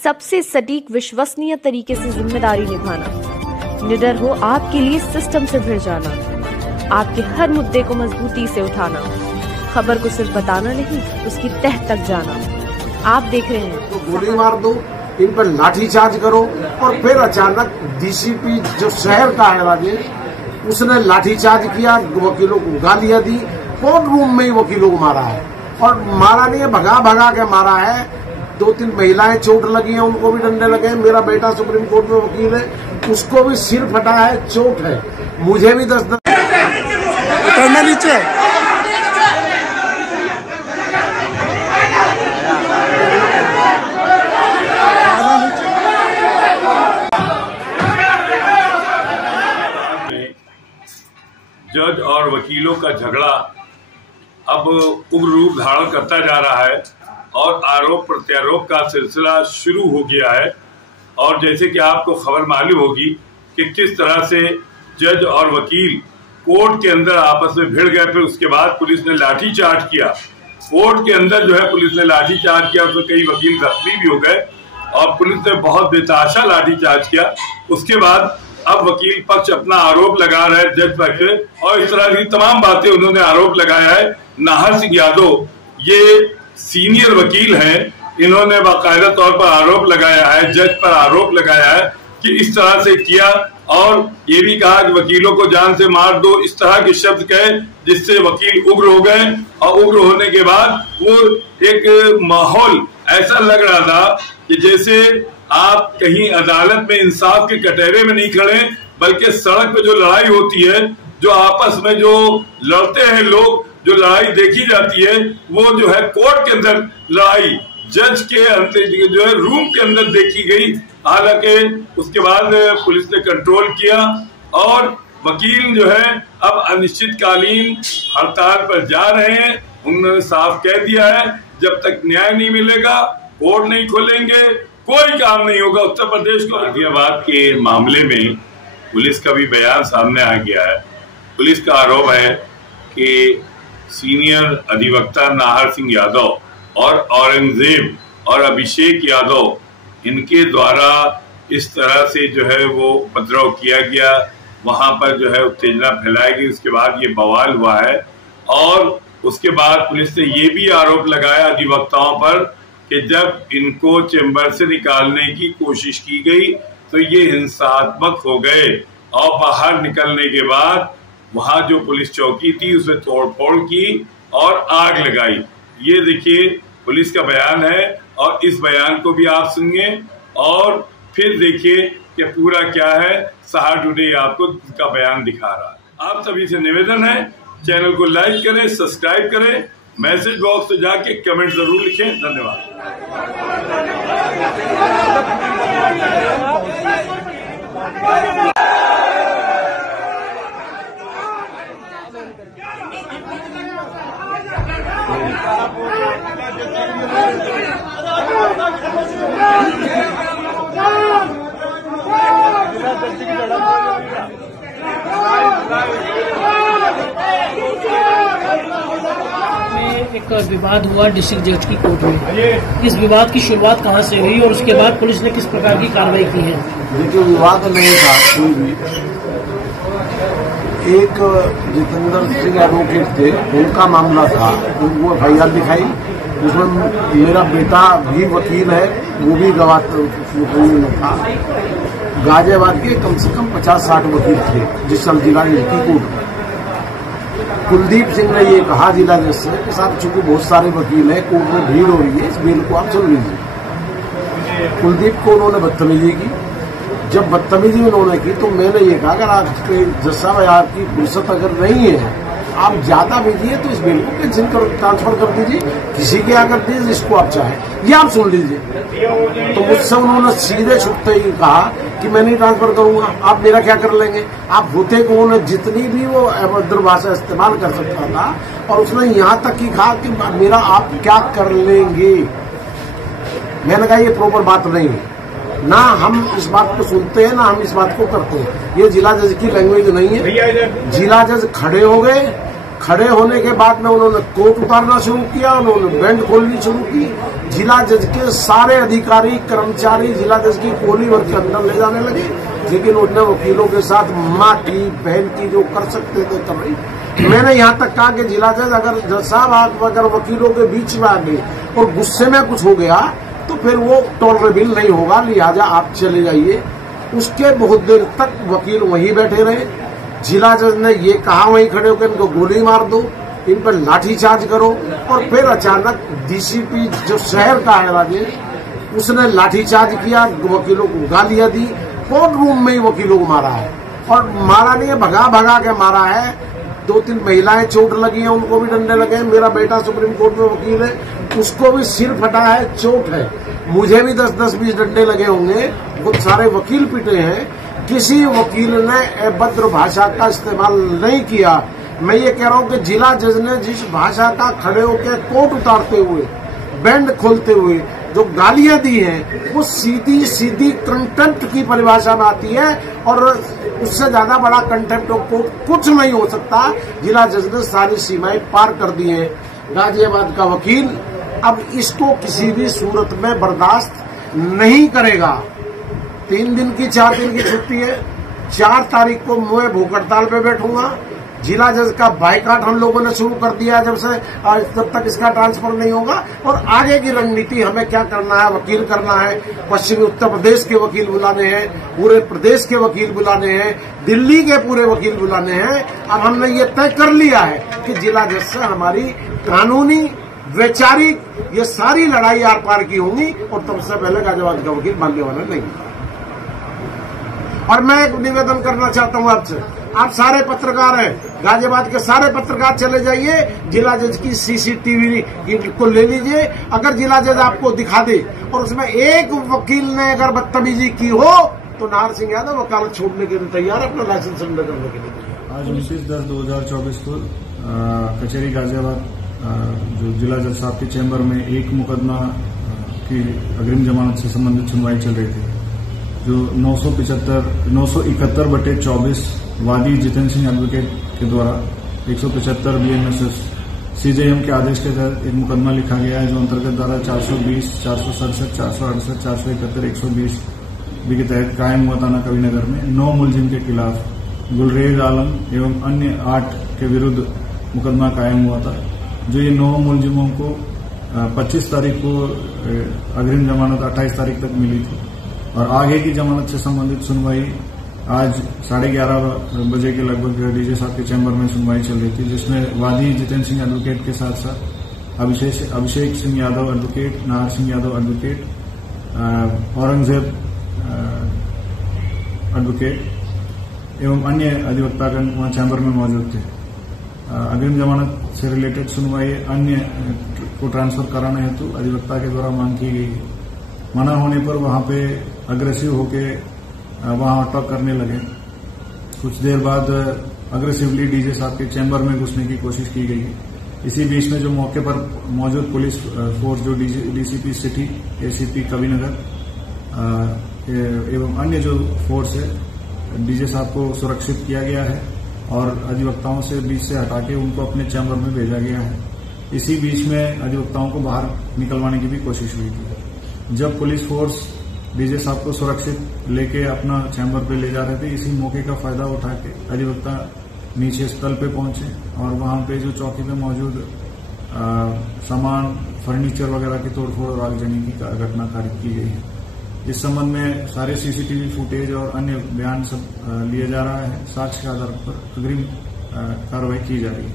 सबसे सटीक विश्वसनीय तरीके से जिम्मेदारी निभाना, निडर हो आपके लिए सिस्टम से भिड़ जाना, आपके हर मुद्दे को मजबूती से उठाना, खबर को सिर्फ बताना नहीं उसकी तह तक जाना। आप देख रहे हैं तो गोली मार दो, इन पर लाठीचार्ज करो। और फिर अचानक डीसीपी जो शहर का है राजेश, उसने लाठीचार्ज किया, वकीलों को गालियां दी, कोर्ट रूम में ही वकीलों को मारा है। और मारा नहीं है, भगा भगा के मारा है। 2-3 महिलाएं चोट लगी हैं, उनको भी डंडे लगे हैं। मेरा बेटा सुप्रीम कोर्ट में वकील है, उसको भी सिर फटा है, चोट है। मुझे भी 10 करना नीचे जज और वकीलों का झगड़ा अब उग्र रूप धारण करता जा रहा है और आरोप प्रत्यारोप का सिलसिला शुरू हो गया है। और जैसे कि आपको खबर मालूम होगी कि किस तरह से जज और वकील कोर्ट के अंदर आपस में भिड़ गए, फिर उसके बाद पुलिस ने लाठीचार्ज किया। कोर्ट के अंदर जो है पुलिस ने लाठीचार्ज किया, उसमें कई वकील जख्मी भी हो गए और पुलिस ने बहुत बेतहाशा लाठीचार्ज किया। उसके बाद अब वकील पक्ष अपना आरोप लगा रहे हैं जज पक्ष, और इस तरह की तमाम बातें उन्होंने आरोप लगाया है। नाहर सिंह यादव ये सीनियर वकील हैं, इन्होंने बाकायदा तौर पर आरोप लगाया है, जज पर आरोप लगाया है कि इस तरह से किया, और ये भी कहा कि वकीलों को जान से मार दो, इस तरह के शब्द कहे जिससे वकील उग्र हो गए। और उग्र होने के बाद वो एक माहौल ऐसा लग रहा था कि जैसे आप कहीं अदालत में इंसाफ के कटहरे में नहीं खड़े, बल्कि सड़क पे जो लड़ाई होती है, जो आपस में जो लड़ते हैं लोग, जो लड़ाई देखी जाती है, वो जो है कोर्ट के अंदर लड़ाई जज के अंदर जो है रूम के अंदर देखी गई। हालांकि उसके बाद पुलिस ने कंट्रोल किया और वकील जो है अब अनिश्चितकालीन हड़ताल पर जा रहे हैं। उन्होंने साफ कह दिया है जब तक न्याय नहीं मिलेगा कोर्ट नहीं खोलेंगे, कोई काम नहीं होगा। उत्तर प्रदेश को गाजियाबाद के मामले में पुलिस का भी बयान सामने आ गया है। पुलिस का आरोप है कि सीनियर अधिवक्ता नाहर सिंह यादव और औरंगजेब और अभिषेक यादव, इनके द्वारा इस तरह से जो है वो उपद्रव किया गया, वहां पर जो है उत्तेजना फैलाई गई। उसके बाद ये बवाल हुआ है और उसके बाद पुलिस ने ये भी आरोप लगाया अधिवक्ताओं पर कि जब इनको चेंबर से निकालने की कोशिश की गई तो ये हिंसात्मक हो गए और बाहर निकलने के बाद वहां जो पुलिस चौकी थी उसमें तोड़फोड़ की और आग लगाई। ये देखिए पुलिस का बयान है और इस बयान को भी आप सुनिए और फिर देखिए कि पूरा क्या है। सहार टुडे आपको का बयान दिखा रहा है। आप सभी से निवेदन है चैनल को लाइक करें, सब्सक्राइब करें, मैसेज बॉक्स में जाके कमेंट जरूर लिखें। धन्यवाद। एक विवाद हुआ डिस्ट्रिक्ट जज की कोर्ट में। इस विवाद की शुरुआत कहां से हुई और उसके बाद पुलिस ने किस प्रकार की कार्रवाई की है? देखिए विवाद नहीं था कोई भी। एक जितेंद्र सिंह एडवोकेट थे, उनका मामला था, वो FIR दिखाई। उसमें मेरा बेटा भी वकील है, वो भी गवाह था। गाजियाबाद के कम से कम 50-60 वकील थे जिस साल जिला जज की कोर्ट में। कुलदीप सिंह ने ये कहा जिला जज से कि साहब चूंकि बहुत सारे वकील हैं, कोर्ट में भीड़ हो रही है, इस बिल को आप सुन लीजिए। कुलदीप को उन्होंने बदतमीजी की। जब बदतमीजी उन्होंने की तो मैंने ये कहा अगर आपके जज साहब आपकी फुर्सत अगर नहीं है, आप ज्यादा भेजिए तो इस बिल को कैंसिल कर ट्रांसफर कर दीजिए, किसी के यहाँ कर दीजिए जिसको आप चाहें, ये आप सुन लीजिए। तो मुझसे उन्होंने सीधे छुपते ही कहा कि मैं नहीं ट्रांसफर करूंगा, आप मेरा क्या कर लेंगे। आप होते को उन्होंने जितनी भी वो अभद्र भाषा इस्तेमाल कर सकता था और उसने यहाँ तक ही कहा कि मेरा आप क्या कर लेंगे। मैंने कहा ये प्रॉपर बात नहीं है, ना हम इस बात को सुनते हैं ना हम इस बात को करते हैं। ये जिला जज की लैंग्वेज नहीं है। जिला जज खड़े हो गए खड़े होने के बाद में उन्होंने कोट उतारना शुरू किया, उन्होंने बैंड खोलनी शुरू की। जिला जज के सारे अधिकारी कर्मचारी जिला जज की कोहली भर के अंदर ले जाने लगे, लेकिन उन्होंने वकीलों के साथ माँ की बहन की जो कर सकते थे कर रही। मैंने यहाँ तक कहा कि जिला जज अगर जज साहब आप अगर वकीलों के बीच में आ गए और गुस्से में कुछ हो गया तो फिर वो टॉलरेबल नहीं होगा, लिहाजा आप चले जाइए। उसके बहुत देर तक वकील वहीं बैठे रहे। जिला जज ने ये कहा वहीं खड़े होकर इनको गोली मार दो, इन पर लाठीचार्ज करो, और फिर अचानक डीसीपी जो शहर का है राजेश, उसने लाठीचार्ज किया, वकीलों को गालियां दी, कोर्ट रूम में ही वकीलों को मारा है। और मारा नहीं है, भगा भगा के मारा है। 2-3 महिलाएं चोट लगी हैं, उनको भी डंडे लगे हैं। मेरा बेटा सुप्रीम कोर्ट में वकील है, उसको भी सिर फटा है, चोट है। मुझे भी 10-20 डंडे लगे होंगे, बहुत सारे वकील पिटे हैं। किसी वकील ने अभद्र भाषा का इस्तेमाल नहीं किया। मैं ये कह रहा हूं कि जिला जज ने जिस भाषा का खड़े होकर कोट उतारते हुए, बैंड खोलते हुए जो गालियां दी हैं, वो सीधी सीधी कंटेम्प्ट की परिभाषा में आती है, और उससे ज्यादा बड़ा कंटेम्प्ट ऑफ कोर्ट कुछ नहीं हो सकता। जिला जज ने सारी सीमाएं पार कर दी है। गाजियाबाद का वकील अब इसको किसी भी सूरत में बर्दाश्त नहीं करेगा। 3 दिन की 4 दिन की छुट्टी है। 4 तारीख को मैं भूख हड़ताल पे बैठूंगा। जिला जज का बाइकाट हम लोगों ने शुरू कर दिया जब तक इसका ट्रांसफर नहीं होगा। और आगे की रणनीति हमें क्या करना है, वकील करना है। पश्चिमी उत्तर प्रदेश के वकील बुलाने हैं, पूरे प्रदेश के वकील बुलाने हैं, दिल्ली के पूरे वकील बुलाने हैं। अब हमने ये तय कर लिया है कि जिला जज से हमारी कानूनी वैचारिक ये सारी लड़ाई आर पार की होंगी, और तब से पहले गाजियाबाद का वकील मानने वाला नहीं। और मैं एक निवेदन करना चाहता हूं आपसे, आप सारे पत्रकार हैं, गाजियाबाद के सारे पत्रकार चले जाइए, जिला जज की सीसीटीवी को ले लीजिए। अगर जिला जज आपको दिखा दे और उसमें एक वकील ने अगर बदतमीजी की हो तो नाहर सिंह यादव वकालत छोड़ने के लिए तैयार है, अपना लाइसेंस सरेंडर करने के लिए तैयार। आज 29/10/2024 को कचहरी गाजियाबाद जो जिला जज साहब के चैम्बर में एक मुकदमा की अग्रिम जमानत से संबंधित सुनवाई चल रही थी, जो 971/24 वादी जितेंद्र सिंह एडवोकेट के द्वारा 175 BNSS CJM के आदेश के तहत एक मुकदमा लिखा गया है, जो अंतर्गत धारा 420, 467, 468, 471, 120 बी के तहत कायम हुआ थाना कविनगर में 9 मुलजिम के खिलाफ गुलरेज आलम एवं अन्य 8 के विरुद्ध मुकदमा कायम हुआ था। जो ये 9 मुलजिमों को 25 तारीख को अग्रिम जमानत 28 तारीख तक मिली थी, और आगे की जमानत से संबंधित सुनवाई आज 11:30 बजे के लगभग डीजे साहब के चैम्बर में सुनवाई चल रही थी, जिसमें वादी जितेंद्र सिंह एडवोकेट के साथ साथ Abhishek Singh Yadav advocate, Nahar Singh Yadav advocate, Aurangzeb advocate एवं अन्य अधिवक्तागण वहां चैम्बर में मौजूद थे। अग्रिम जमानत से रिलेटेड सुनवाई अन्य को ट्रांसफर कराने हेतु अधिवक्ता के द्वारा मांग की गई। मना होने पर वहां पे अग्रेसिव होके वहां अटैक करने लगे। कुछ देर बाद अग्रेसिवली डीजे साहब के चैम्बर में घुसने की कोशिश की गई। इसी बीच में जो मौके पर मौजूद पुलिस फोर्स, जो डीसीपी सिटी, एसीपी कविनगर एवं अन्य जो फोर्स है, डीजे साहब को सुरक्षित किया गया है और अधिवक्ताओं से बीच से हटा के उनको अपने चैम्बर में भेजा गया है। इसी बीच में अधिवक्ताओं को बाहर निकलवाने की भी कोशिश हुई थी। जब पुलिस फोर्स डीजे साहब को सुरक्षित लेके अपना चैम्बर पे ले जा रहे थे, इसी मौके का फायदा उठा के अधिवक्ता नीचे स्थल पे पहुंचे और वहां पे जो चौकी पे मौजूद सामान, फर्नीचर वगैरह की तोड़फोड़ और आगजनी की घटना खारिज की गई है। इस संबंध में सारे सीसीटीवी फुटेज और अन्य बयान सब लिया जा रहा है। साक्ष्य के आधार पर अग्रिम कार्रवाई की जा रही है।